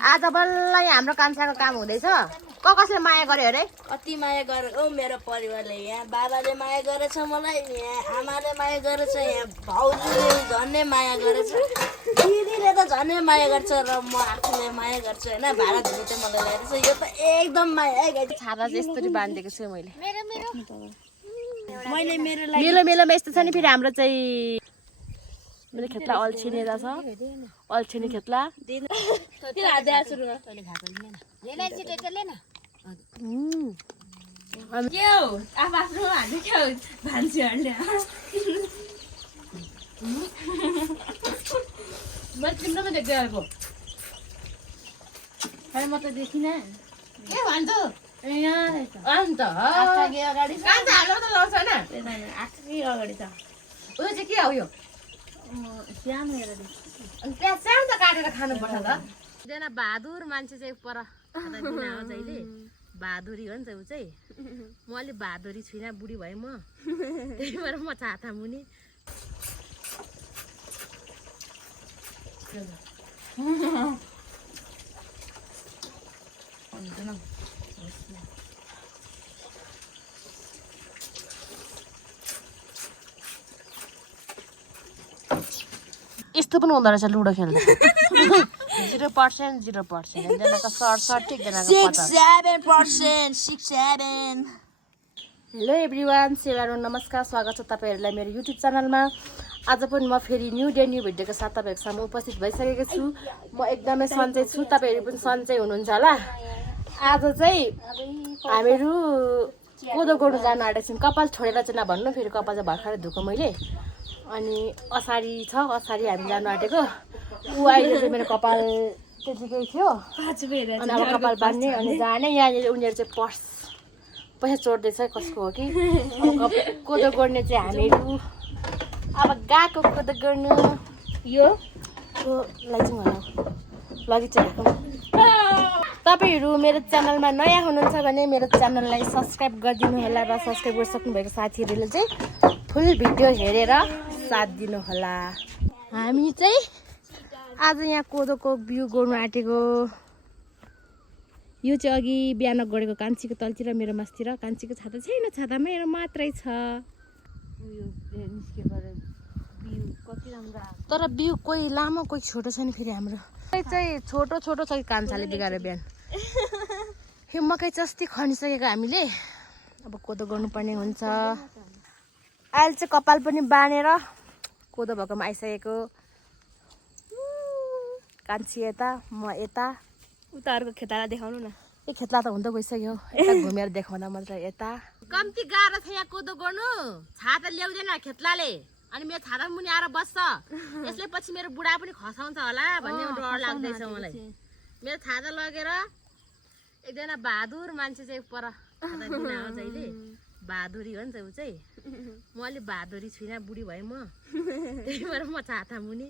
आज बल्ल हाम्रो कान्छाको काम हुँदैछ कसले माया गर्यो अरे कति माया गरेको मेरो परिवारले यहाँ बाबाले माया गरेछ मलाई यहाँ आमाले माया गरेछ यहाँ भाउजूले झन्नै माया गरेछ दिदीले त झन्नै माया गर्छ र म आफूले माया गर्छु होइन भाडा धुने चाहिँ मलाई ल्याएर यो त एकदम माया है छाता चाहिँ यस्तरी बाँधिदिएको छु मैले मैले मेलोमा यस्तो छ नि फेरि हाम्रो चाहिँ मेरो खेतला अल्छिने छ अल्छिने खेतला तिम्रो देख्दै आएको म त देखिनँ के भन्छु अन्त अगाडि त लाउँछ होइन अगाडि छ उयो चाहिँ के हो यो सानो हेर अनि प्याज सानो त काटेर खानुपर्छ त एकजना बहादुर मान्छे चाहिँ पर जहिले बहादुरी हो नि त ऊ चाहिँ म अलिक बहादुरी छुइनँ बुढी भएँ म त्यही भएर म छाता मुनि यस्तो पनि हुँदो रहेछ लुडो खेल्दा 0% 0% एकजनाको 60 एकजनाको 67%. हेलो एभ्रिवान सेवारो नमस्कार स्वागत छ तपाईहरुलाई मेरो युट्युब च्यानलमा आज पनि म फेरि न्यू डे न्यू भिडियोको साथ तपाईहरुको सामु उपस्थित भइसकेको छु म एकदमै सन्चै छु तपाईहरु पनि सन्चै हुनुहुन्छ होला आज चाहिँ हामीहरु कोदो गोडु जान आँटेको छौं कपाल छोडेर चाहिँ नभन्नु फेरि कपाल चाहिँ भर्खरै धुको मैले अनि असारी छ असारी हामी जान आँटेको उ अहिले चाहिँ मेरो कपाल त्यतिकै थियो अनि अब कपाल बान्ने अनि जाने यहाँ उनीहरु चाहिँ पर्स पैसा चोर्दैछ कसको हो कि कोदो गोड्ने चाहिँ हामीहरु अब गएको कोदो गोड्नु यो लाई चाहिँ मलाई लगि चाहिँ तपाईहरु मेरो च्यानलमा नयाँ हुनुहुन्छ भने मेरो च्यानललाई सब्स्क्राइब गरिदिनु होला र सब्स्क्राइब गरिसक्नु भएको साथीहरुले चाहिँ फुल भिडियो हेरेर साथ दिनु होला हामी चाहिँ आज यहाँ कोदोको बिउ गोड्नु आँटेको यो चाहिँ अघि बिहान गोडेको कान्छीको तलतिर मेरो मास्तिर कान्छीको छाता छैन छाता मेरो मात्रै छ तर बिउ कोही लामो कोही छोटो छ नि फेरि हाम्रो चाहिँ छोटो छोटो छ कि कान्छाले बिगाऱ्यो बिहान यो मकै चाहिँ अस्ति खनिसकेको हामीले अब कोदो गर्नुपर्ने हुन्छ अहिले चाहिँ कपाल पनि बाँधेर कोदो भएकोमा आइसकेको कान्छी यता म यता उताहरूको खेताला देखाउनु न यो खेतला त हुँदै गइसक्यो यता घुमेर देखाउन मात्र यता कम्ती गाह्रो छ यहाँ कोदो गर्नु छाता ल्याउँदैन खेतलाले अनि मेरो छाता मुनि आएर बस्छ यसले पछि मेरो बुढा पनि खसाउँछ होला भन्ने डर लाग्दैछ मलाई मेरो छाता लगेर एकजना बहादुर मान्छे चाहिँ पर जहिले बहादुरी हो नि त ऊ चाहिँ म अलिक बहादुरी छुइनँ बुढी भएँ म त्यही भएर म छाता मुनि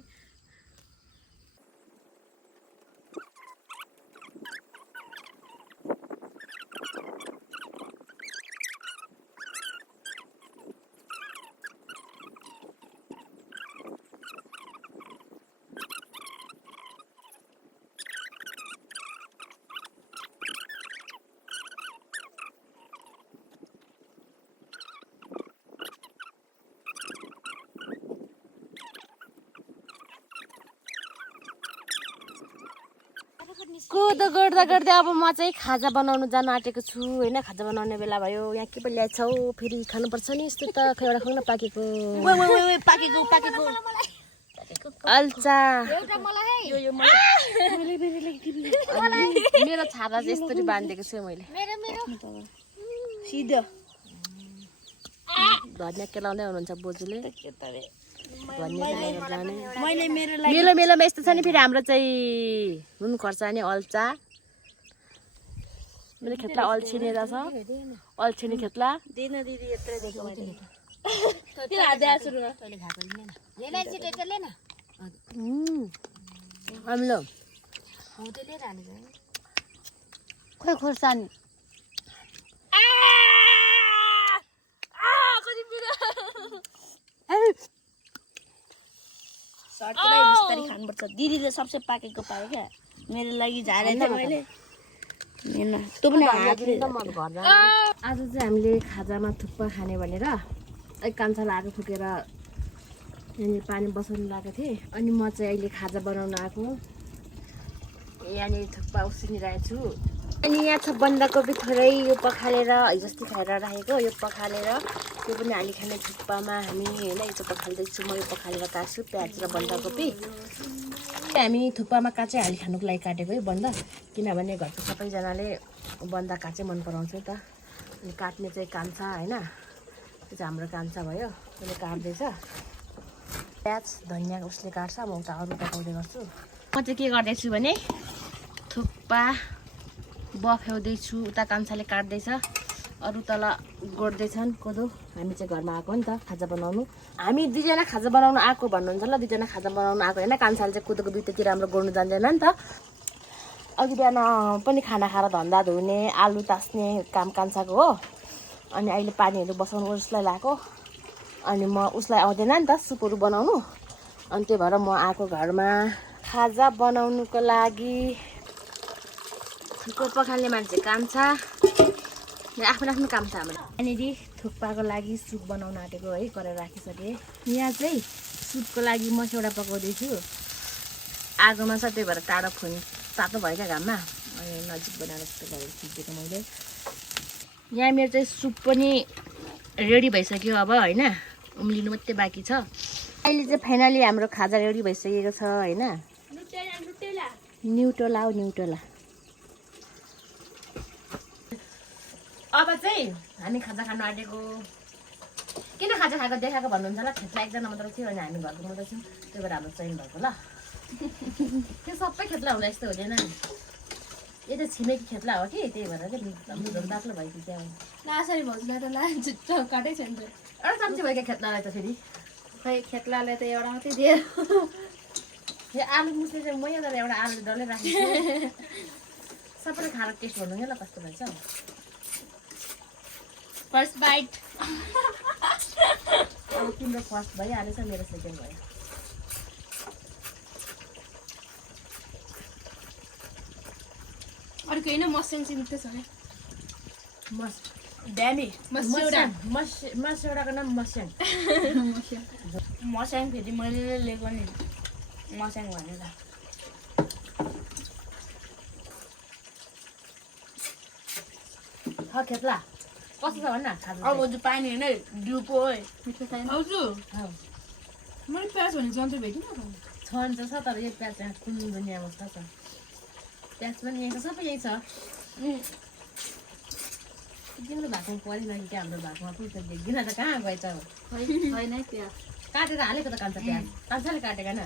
कोदो गर्दा गर्दै अब म चाहिँ खाजा बनाउनु जान आँटेको छु होइन खाजा बनाउने बेला भयो यहाँ के पो ल्याएछौ फेरि खानुपर्छ नि यस्तो त खै एउटा खाउन पाकेको अल्चा मेरो छाता चाहिँ यस्तरी बाँधिदिएको छु मैले धनियाँ केलाउँदै हुनुहुन्छ बोजूले मेलोमा यस्तो छ नि फेरि हाम्रो चाहिँ नुन खोर्सानी अल्चा मेरो खेतला अल्छिने छ अल्छिने खेतला खोइ खोर्सानी बिस्तारै खानुपर्छ दिदीले सबसे पाकेको पायो क्या मेरो लागि झारेको थिएँ मैले हेर्न तँ पनि हातले आज चाहिँ हामीले खाजामा थुक्पा खाने भनेर एक कान्छालाई आगो फुकेर यहाँनिर पानी बसाउनु लगाएको थिएँ अनि म चाहिँ अहिले खाजा बनाउन आएको यहाँनिर थुक्पा उसिनिरहेको छु अनि यहाँ छ बन्दाकोपी थोरै यो पखालेर हिजोस्ति खाएर राखेको यो पखालेर त्यो पनि हाली खाने थुक्पामा हामी होइन यो पखाल्दैछु म यो पखालेर काट्छु प्याज र बन्दाकोपी हामी थुक्पामा काँचै हाली खानुको लागि काटेको है बन्दा किनभने घरको सबैजनाले बन्दा काँचै मन पराउँछ नि त अनि काट्ने चाहिँ कान्छा होइन त्यो चाहिँ हाम्रो कान्छा भयो उसले काट्दैछ प्याज धनिया उसले काट्छ म उता अरू पकाउँदै गर्छु म चाहिँ के गर्दैछु भने थुक्पा बफ्याउँदैछु उता कान्छाले काट्दैछ अरू तल गोड्दैछन् कोदो हामी चाहिँ घरमा आएको नि त खाजा बनाउनु हामी दुईजना खाजा बनाउनु आएको भन्नुहुन्छ ल दुईजना खाजा बनाउनु आएको होइन कान्छाले चाहिँ कोदोको बितेतिर हाम्रो गोड्नु जान्दैन नि त अघि बिहान पनि खाना खाएर धन्दा धुने आलु तास्ने काम कान्छाको हो अनि अहिले पानीहरू बसाउनु उसलाई लगाएको अनि म उसलाई आउँदैन नि त सुपहरू बनाउनु अनि त्यही भएर म आएको घरमा खाजा बनाउनुको लागि थुक्पा पखाल्ने मान्छे कान्छा आफ्नो आफ्नो काम छ हाम्रो यहाँनिर थुक्पाको लागि सुप बनाउन आँटेको है गरेर राखिसकेँ यहाँ चाहिँ सुपको लागि मसौडा पकाउँदैछु आगोमा छ त्यही भएर टाढो फोन तातो भयो क्या घाममा अनि नजिक बनाएर यस्तो गरेर खिचिदिएको मैले यहाँ मेरो चाहिँ सुप पनि रेडी भइसक्यो अब होइन उम्लिनु मात्रै बाँकी छ अहिले चाहिँ फाइनली हाम्रो खाजा रेडी भइसकेको छ होइन न्युटोला हो न्युटोला अब चाहिँ हामी खाजा खानु आँटेको किन खाजा खाएको देखाएको भन्नुहुन्छ ल खेतला एकजना मात्र थियो अनि हामी घरको मात्र छौँ त्यही भएर हाम्रो चयन भएको ल त्यो सबै खेतला हुँदा यस्तो हुँदैन यो त छिमेकी खेतला हो कि त्यही भएर चाहिँ हाम्रो बाक्लो भयो कि क्या हो लासरी भाउजूलाई त ला काटै छ नि त एउटा चम्ची भएका खेतलालाई त फेरि खै खेतलाले त एउटा मात्रै दियो यो आलु मुस्ने चाहिँ म यहाँ एउटा आलु डल्लै राखेको सबैले खाएर टेस्ट भन्नु ल कस्तो भएछ फर्स्ट बाइट अब तिम्रो फर्स्ट भइहालेछ मेरो सेकेन्ड भयो अर्को होइन मस्याङ चिन्ते छ है ड्यामी मस्यौडाको नाम मस्याङ मस्याङ फेरि मैले लिएको नि मस्याङ भनेर खेतला कस्तो छ भन्न खाजा अब त्यो पानी होइन डुबो मिठो छैन भाउजू मैले प्याज भन्ने जन्त्र भेटिनँ छन् छ तर यो प्याज यहाँ कुन दुनियाँमा छ प्याज पनि यहीँ छ सबै यहीँ छ तिम्रो भागमा परेन कि क्या हाम्रो भागमा पुग्छ देखिन त कहाँ गएछ छैन है प्याज काटेर हालेको त कान्छ प्याज कान्छाले काटेको होइन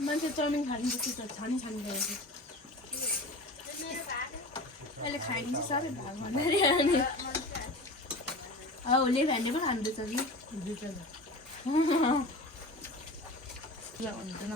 मान्छे चाउमिन खाने जस्तो छ छानी छानी गएको अहिले खाइदिन्छ साह्रै भाग भन्दाखेरि अनि होली भ्यान्डी पो खाँदैछ कि हुँदैन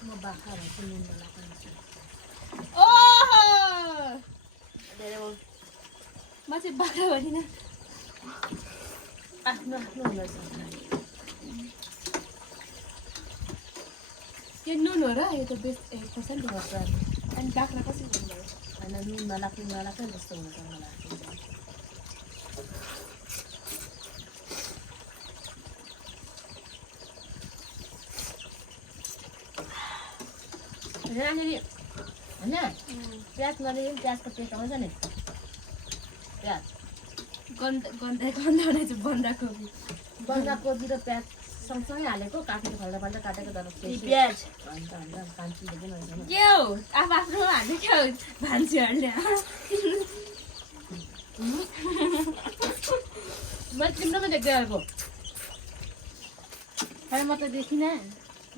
म बाख्रा भएको नुनमा लगाएको ओहो धेरै म चाहिँ बाख्रा भनिनँ आफ्नो आफ्नो हुँदो रहेछ यो नुन हो र यो त बेस्ट पर्छ नि त गर्छ अनि बाख्रा कसरी भन्नुभयो होइन नुन नलाग्ने जस्तो हुन्छ मलाई यहाँनिर होइन प्याज नलिने प्याजको टेस्ट आउँछ नि प्याज गन्धा रहेछ बन्दाकोपी र प्याज सँगसँगै हालेको काटेको फाल्दा फाल्दा काटेको तर प्याज अन्त कान्छीले पनि होइन के हो आफ्नो हाल्ने क्या हो भान्सीहरूले मैले तिम्रोमा देख्दै आएको खै म त देखिनँ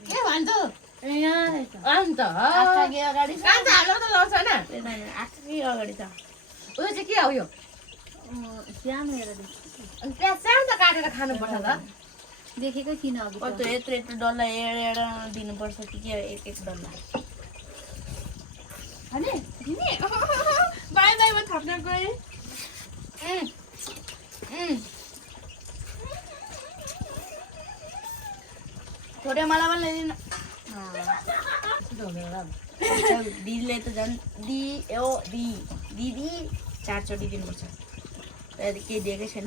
के भन्छु यहाँ रहेछ अन्त आँखाकै अगाडि छ कान्छ हाल्नु त लाउँछ होइन आँखाकै अगाडि छ उयो चाहिँ के हो यो सानो हेर अनि प्याज सानो त काटेर खानुपर्छ त देखेकै थिइनँ अघि कस्तो यत्रो यत्रो डल्ला एडा दिनुपर्छ कि के एक एक डल्ला अनि दिने बाई बाईमा थप्न गएँ छोटे मलाई पनि ल्याइदिनु दिदीले त झन् दिदी 4 चोटि दिनुपर्छ त्यहाँदेखि केही दिएकै छैन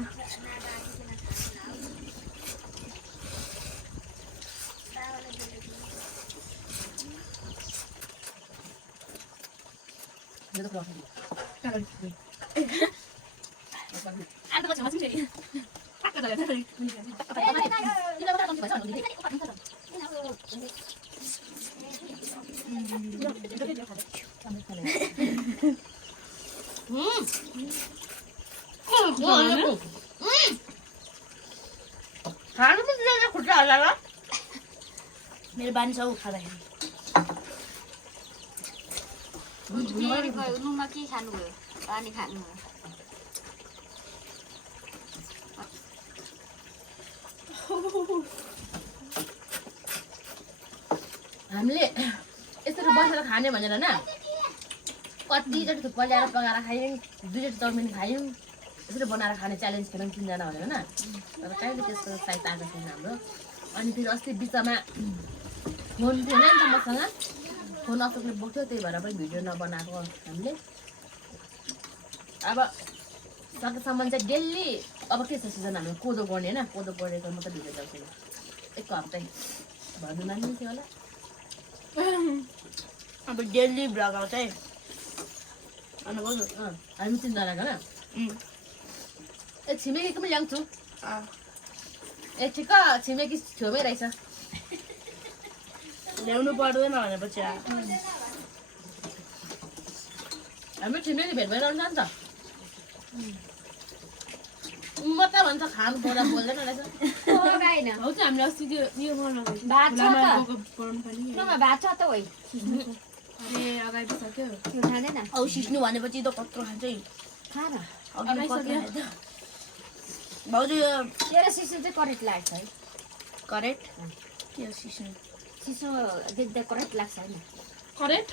खानु पनि दिँदैन खुट्टा हल्लाएर मेरो बानी सब खाँदाखेरि नुनमा के खानुभयो पानी खानुभयो हामीले यसरी बसेर खाने भनेर न कतिचोटि थुक्पा ल्याएर पकाएर खायौँ 2 चोटि चाउमिन खायौँ यसरी बनाएर खाने च्यालेन्ज खेलौँ 3 जना भनेर न तर कहिले त्यस्तो सायद आएको छैन हाम्रो अनि फेरि अस्ति बिचमा फोन थिएन नि त मसँग फोन अशोकले बोक्थ्यो त्यही भएर पनि भिडियो नबनाएको हामीले अब सकेसम्म चाहिँ डेली अब के छ सिजन हाम्रो कोदो गर्ने होइन कोदो गरेको मात्रै भिडियो जाउँछ एक हप्तै भन्नु नानी थियो होला अब डेली भ्लग आउँछ है अनि बोल्नु हामी 3 जनाको न ए छिमेकीको पनि ल्याउँछु ए ठिक छिमेकी छेउमै रहेछ ल्याउनु पर्दैन भनेपछि हाम्रो छिमेकी भेट भएर जान्छ म त भन्छ खानु पर्दा बोल्दैन रहेछ पकाएन हौ चाहिँ हामीले अस्ति त्यो यो बनाएको भात छ त है अरे अगाडि सक्यो त्यो खाँदैन औ सिस्नु भनेपछि त कत्रो खान्छ है खा न अगाडि सक्यो भाउजू यो तेरो सिस्नु चाहिँ करेक्ट लाग्छ है करेक्ट के हो सिस्नु सिस्नु देख्दा करेक्ट लाग्छ होइन करेक्ट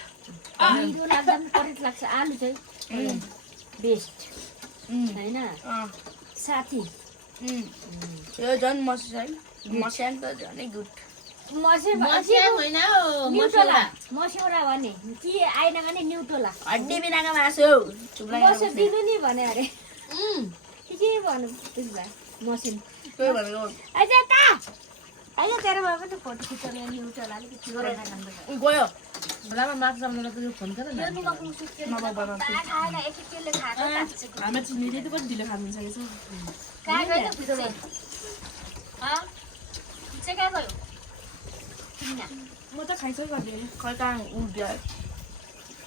मिठो लाग्दा पनि करेक्ट लाग्छ आलु चाहिँ बेस्ट होइन साथी यो झन् मस्या है मस्याङ त झनै गुड मस्यौरा भने के आएन भने न्युटोला हड्डी बिनाको मासु मस्यो दिनु नि भने अरे के भन्नु त्यसलाई मसिन कोही भनेको अहिले तेरो बाबा त फोटो खिचाउने न्युटोला अलिकति गरेर खान्छ गयो लामा मार्क्स राम्रो त्यो फोन गरेन खाएन एकैचोटि खाएको हाम्रो चिनीले त कति ढिलो खानु सकेछ कहाँ गयो फिक्से कहाँ गयो म त खाइसक्यो गर्दिनँ खै कहाँ उड्यो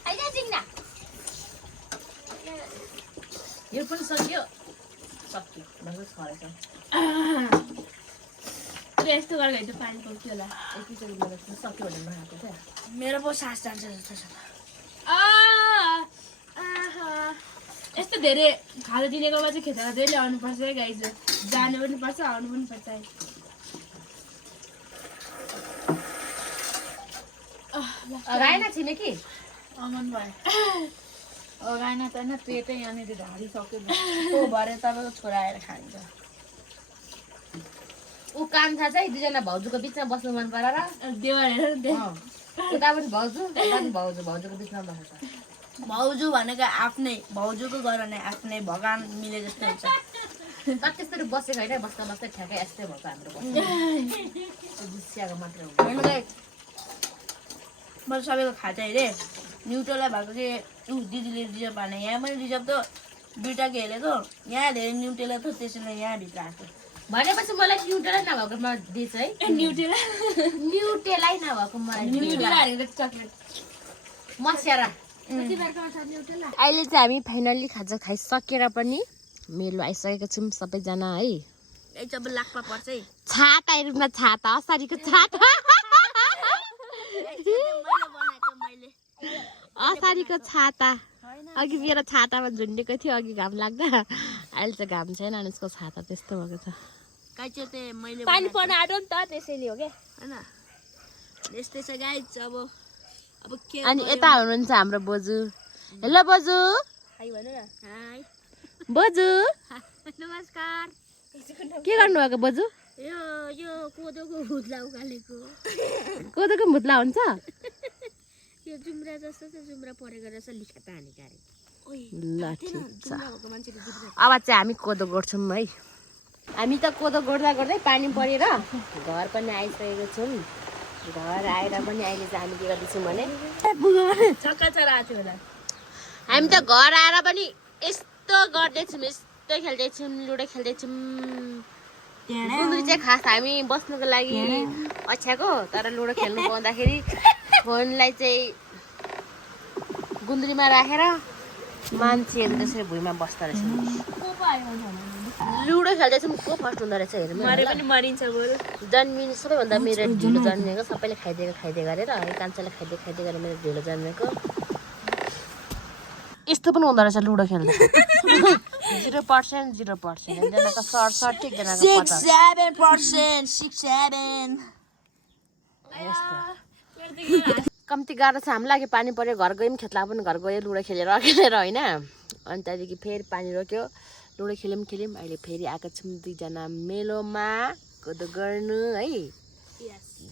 आइज जिङ्ना यो पनि सक्यो भन्छ खरेछ यस्तो गरेर त पानी पक्यो होला एकैचोटि मलाई सक्यो भनेर नखाएको क्या मेरो पो सास जान्छ जस्तो छ यस्तो धेरै खाजा दिनेकोमा चाहिँ खेताला धेरै ल्याउनुपर्छ है गाइज जानु पनि पर्छ आउनु पनि पर्छ है गाएन छिमेकी अमन भयो गाएन त होइन पेटै यहाँनिर ढाडिसक्यो त्यो भरे तपाईँको छोरा आएर खान्छ ऊ कान्छा चाहिँ 2 जना भाउजूको बिचमा बस्नु मन पराएर देवर हेर उता पनि भाउजू उता पनि भाउजूको बिचमा बसेछ भाउजू भनेको आफ्नै भाउजूको गर नै आफ्नै भगवान मिले जस्तो हुन्छ तर त्यसरी बसेको होइन बस्दा बस्दै ठ्याक्कै यस्तै भएको हाम्रो बस्नु मात्रै हो मैले सबैको खाजा हेरेँ न्युट्रोला भएको चाहिँ दिदीले रिजर्भ हाल्ने यहाँ पनि रिजर्भ त दुइटाको हेरेको यहाँ धेरै न्युट्रोला त त्यसैले यहाँभित्र आएको भनेपछि मलाई न्युटेलै नभएकोमा दिएछ है न्युटेलै नभएको मलाई चक्लेट मस्यारा अहिले चाहिँ हामी फाइनल्ली खाजा खाइसकेर पनि मेलो आइसकेको छौँ सबैजना है जब लाक्पा पर्छ है छाता हेर्नुमा छाता असारीको छाता असारीको छाता अघि मेरो छातामा झुन्डेको थियो अघि घाम लाग्दा अहिले चाहिँ घाम छैन अनि उसको छाता त्यस्तो भएको छ काइचे ते मैले पानी पर्न आँट्यो नि त त्यसैले हो क्या हैन यस्तै छ गाइस अब के अनि यता हुनुहुन्छ हाम्रो बोजू हेलो बोजू हाई भन न हाय बोजू नमस्कार के गर्नुभएको बोजू यो कोदोको हुद्ला उकालेको कोदोको मुद्ला हुन्छ यो जुम्रा जस्तो चाहिँ जुम्रा परेको रहेछ लिखा हानिकारी ल ठिक छ अब चाहिँ हामी कोदो गोड्छौँ है हामी त कोदो गोड्दा गोड्दै पानी परेर घर पनि आइसकेको छौँ घर आएर पनि अहिले चाहिँ हामी के गर्दैछौँ भने चक्का चरा आएको थियो होला हामी त घर आएर पनि यस्तो गर्दैछौँ यस्तो खेल्दैछौँ लुडो खेल्दैछौँ गुन्द्री चाहिँ खास हामी बस्नुको लागि अछ्याएको तर लुडो खेल्नु पाउँदाखेरि फोनलाई चाहिँ गुन्द्रीमा राखेर मान्छेहरू त्यसरी भुइँमा बस्दो रहेछ लुडो खेल्दैछौँ को फर्स्ट हुँदो रहेछ हेर्नु मरे पनि मरिन्छ बरु जन्मिने सबैभन्दा मेरो ढिलो जन्मेको सबैले खाइदिएको गरेर है कान्छाले खाइदिएको गरेर मेरो ढिलो जन्मेको यस्तो पनि हुँदो रहेछ लुडो खेल्दा 0% एकजनाको 60 एकजनाको 50 6-7 कम्ती गाह्रो छ हामी लागि पानी पर्यो घर गयौँ खेतला पनि घर गयो लुडो खेलेर अकेलेर होइन अनि त्यहाँदेखि फेरि पानी रोक्यो लुडो खेल्यौँ अहिले फेरि आएको छौँ दुईजना मेलोमा कोदो गर्नु है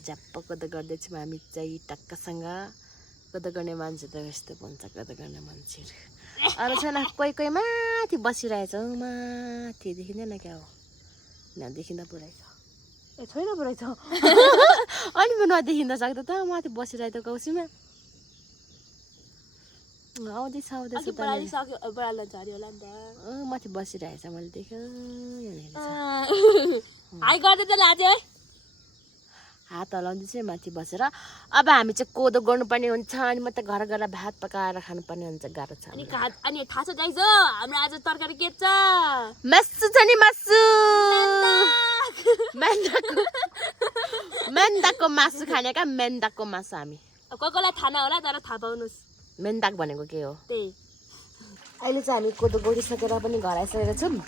झ्याप्प कोदो गर्दैछौँ हामी चाहिँ टक्कसँग कोदो गर्ने मान्छे त यस्तो हुन्छ कोदो गर्ने मान्छेहरू अरू छैन कोही कोही माथि बसिरहेछ माथि देखिँदैन क्या हो नदेखिँदा पुरै छ ए छैन पुरै छ अनि म नदेखिँदा सक्दा त माथि बसिरहेको कौसीमा आउँदैछ माथि बसिरहेछ मैले देखेँ हाई गर्दै त लाजे हात हलाउँदैछ माथि बसेर अब हामी चाहिँ कोदो गर्नुपर्ने हुन्छ अनि म त घर गएर भात पकाएर खानुपर्ने हुन्छ गाह्रो छ अनि थाहा छ गाइस हाम्रो आज तरकारी के छ मासु छ नि मासु मेन्दाको मासु खाने क्या मेन्दाको मासु हामी कोही थाहा नहोला तर थाहा पाउनुहोस् मेन्दाक भनेको के हो त्यही अहिले चाहिँ हामी कोदो गोडिसकेर पनि घर आइसकेको छौँ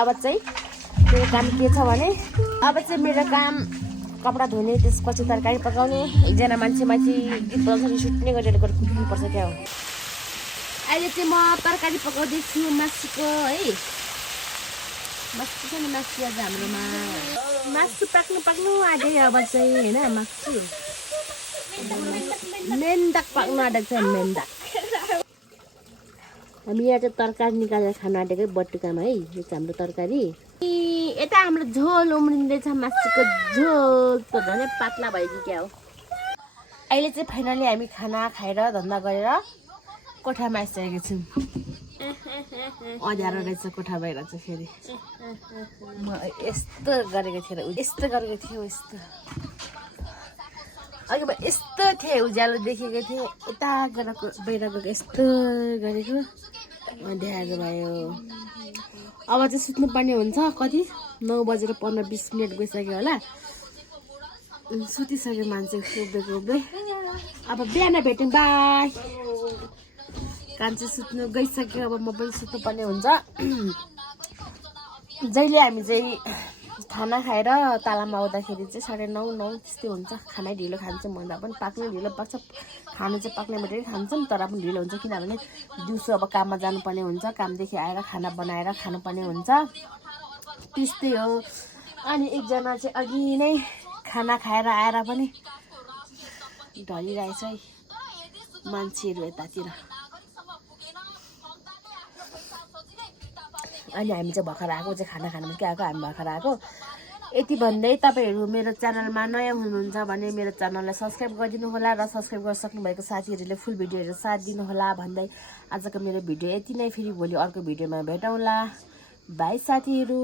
अब चाहिँ मेरो काम के छ भने अब चाहिँ मेरो काम कपडा धुने त्यसपछि तरकारी पकाउने एकजना मान्छे माथि गीत बजाउँछ सुट्ने गरेर कुट्नुपर्छ क्या हो अहिले चाहिँ म तरकारी पकाउँदैछु मासुको है मासु छ नि मासु आज हाम्रोमा मासु पाक्नु आँटे अब चाहिँ होइन मासु मेन्दाक पाक्नु आँटेको छ मेन्दाक हामी यहाँ चाहिँ तरकारी निकालेर खानु आँटेकै बटुकामा है यो चाहिँ हाम्रो तरकारी यता हाम्रो झोल उम्रिँदैछ मासुको झोल त झनै पातला भयो कि क्या हो अहिले चाहिँ फाइनली हामी खाना खाएर धन्दा गरेर कोठामा आइसकेको छौँ अँध्यारो रहेछ कोठा बाहिर चाहिँ फेरि म यस्तो गरेको थिएँ यस्तो अघि म यस्तो थिएँ उज्यालो देखेको थिएँ उता गएको बाहिर गएको यस्तो गरेको अँध्यारो भयो अब चाहिँ सुत्नुपर्ने हुन्छ कति 9:15-20 गइसक्यो होला सुतिसक्यो मान्छे उभिँदै अब बिहान भेटौँ बाई कान्छे सुत्नु गइसक्यो अब म पनि सुत्नुपर्ने हुन्छ जहिले हामी चाहिँ खाना खाएर तालामा आउँदाखेरि चाहिँ 9:30 त्यस्तै हुन्छ खानै ढिलो खान्छौँ भन्दा पनि पाक्नु ढिलो पाक्छ खानु चाहिँ पाक्ने बित्तिकै खान्छौँ तर पनि ढिलो हुन्छ किनभने दिउँसो अब काममा जानुपर्ने हुन्छ कामदेखि आएर खाना बनाएर खानुपर्ने हुन्छ त्यस्तै हो अनि एकजना चाहिँ अघि नै खाना खाएर आएर पनि ढलिरहेछ है मान्छेहरू यतातिर अनि हामी चाहिँ भर्खर आएको चाहिँ खाना खानुमा के आएको हामी भर्खर आएको यति भन्दै तपाईँहरू मेरो च्यानलमा नयाँ हुनुहुन्छ भने मेरो च्यानललाई सब्सक्राइब गरिदिनु होला र सब्सक्राइब गर्न सक्नुभएको साथीहरूले फुल भिडियोहरू साथ दिनुहोला भन्दै आजको मेरो भिडियो यति नै फेरि भोलि अर्को भिडियोमा भेटौँला बाई साथीहरू।